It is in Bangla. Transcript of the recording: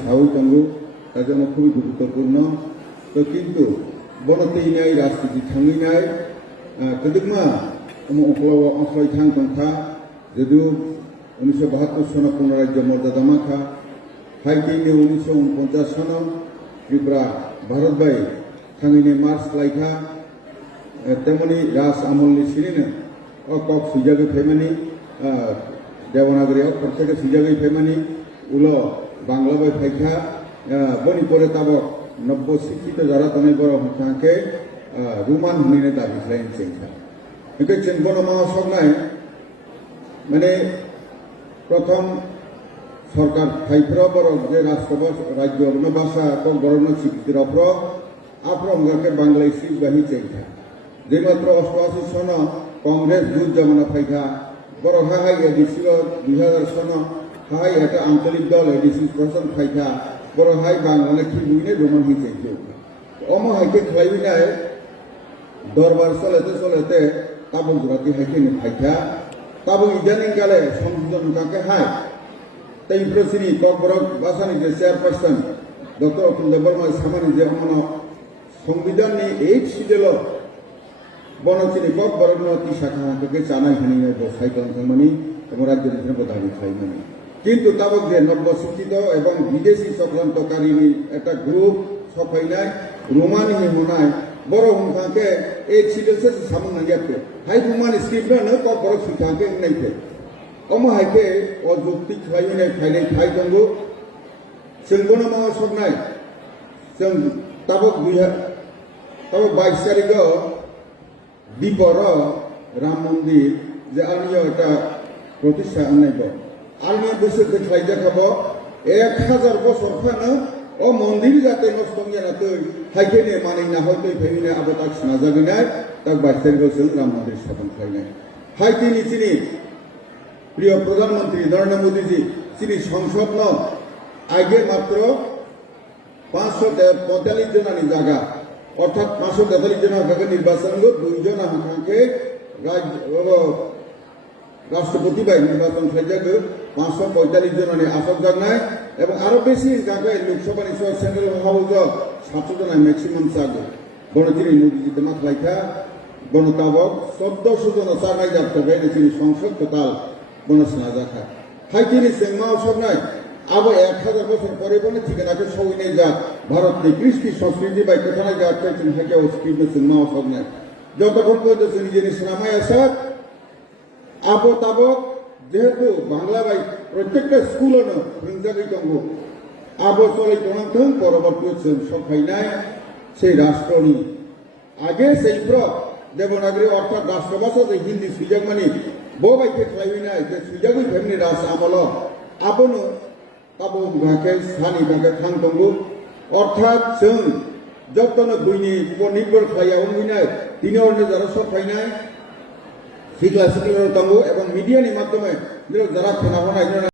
সাহু তার জন্য খুবই গুরুত্বপূর্ণ তো কিন্তু বনতেই নাই রাজনীতি থাङै নাই কদুকমা অসলাই থাং তंखा যদিও 1972 সনে পূর্ণ রাজ্য মর্যাদা মাখা হাইকিংনি 1949 সন ত্রিপুরা भारत बाय थाङैनि मार्च लाइखा तेमनि राज आमलनि सिरिनो कक सुजागै फैमानि देवनागरियाव प्रत्येक सुजागै फैमानि उलो बांला बाय फैखा बनि परे ताबक नब्ब शिक्षित जारा तनै बर हमथाके रुमान हनिने दाबि खालायन चेंखा एके चेंबनो मा सबनाय माने प्रथम सरकार थाइफ्रा बरक जे राष्ट्रसभा राज्य भाषा तो गरम स्वीकृति आफ्रंगाके बांग्लादेशी बाही चेंखा जे मात्र 88 सन कांग्रेस जुट जमाना फैखा बर हाई एडिसी 2000 सन हाई एक आंचलिक दल एडिसी प्रशासन फैखा बर हाई बांग्लाने खिबुने रोमान ही चेंखा अम हाइके खलाइनाय दरबार चलते ताबो जुराती हाइके फैखा ताबो इदानिं गाले संशोधन काके हाय तैप्रसिनी ककबरक बासानि जे चेयरपार्सन डॉक्टर अखिल वर्मा सामानि जे हमनो संविधान नि 8 सिडेल बनचिनि ककबरक नति शाखा के जानाय हनिने बसाइकन थांमानि এবং রাজ্য নির্বাচন দাবি খাইমানি কিন্তু তাবক যে নব্য শিক্ষিত এবং বিদেশি চক্রান্তকারীনি একটা গ্রুপ সফাইনায় রোমানি হনায় বড় হুমকাকে 8 সিডেল সে সামন নাইয়াকে হাই রোমান স্ক্রিপ্ট না ককবরক সুথাকে নাইতে अमाहायके अजुक्ति खालायनाय फायनाय थाय दंगो जोंबोनो मा सबनाय जों ताबक 22 तारिखआव दीपर राम मंदिर जे आनिया एटा प्रतिष्ठा आनायबो आलनि बोसोरखौ खालायजाखाबो 1000 बছर खानो अ मंदिर जाते नस्तंगियानातै हायकेने मानिना हयतै फैनाय आबताक नाजागिनाय ताक 22 तारिखआव जों राम मंदिर स्थापन खालायनाय हायतिनि चिनि प्रिय प्रधानमंत्री नरेंद्र मोदी जी चीनी संसद न आगे मात्र 545 जनानी जागा अर्थात 543 जना के निर्वाचन दुई जना हांखे राष्ट्रपति बाय निर्वाचन खाइजागो 545 जनानी आसक जानाय एवं आरो बेसि जागा लोकसभानि सेंट्रल हाउस 700 जना मैक्सिमाम जागो गणतिनि नदि दमा खाइखा गणताबक 1400 जना जानाय जागतो बे चीनी संसद total bonus nazaha haikini sengma sobnai abo 1000 বছর পরে বনে ঠিকানাকে সউইনে যা ভারত নি কৃষ্টি সংস্কৃতি বাই কথানা যা চাইছেন হাকে অস্কৃত sengma sobnai যতক্ষণ পর্যন্ত নিজে নিসনামায় আসা abo তাবো যেহেতু বাংলা বাই প্রত্যেকটা স্কুলনো রিংজাগি দঙ্গ abo চলে জনাথন পরবর্তী সফাইনায় সেই রাষ্ট্রনি আগে সেই দেবনাগরী অর্থাৎ রাষ্ট্রভাষা যে হিন্দি সুজাগমানি बोबाइके खालायनाय जे सुजागै फेमनि राज आमल आबनो ताबो भाके सानि भाके थां दंगो अर्थात जों जतन दुइनि निर्भर खालायाव मिनाय दिनि अरने जारा सफायनाय सिग्ला सिग्ला दंगो एवं मीडियानि माध्यमे जारा खोनाहोनाय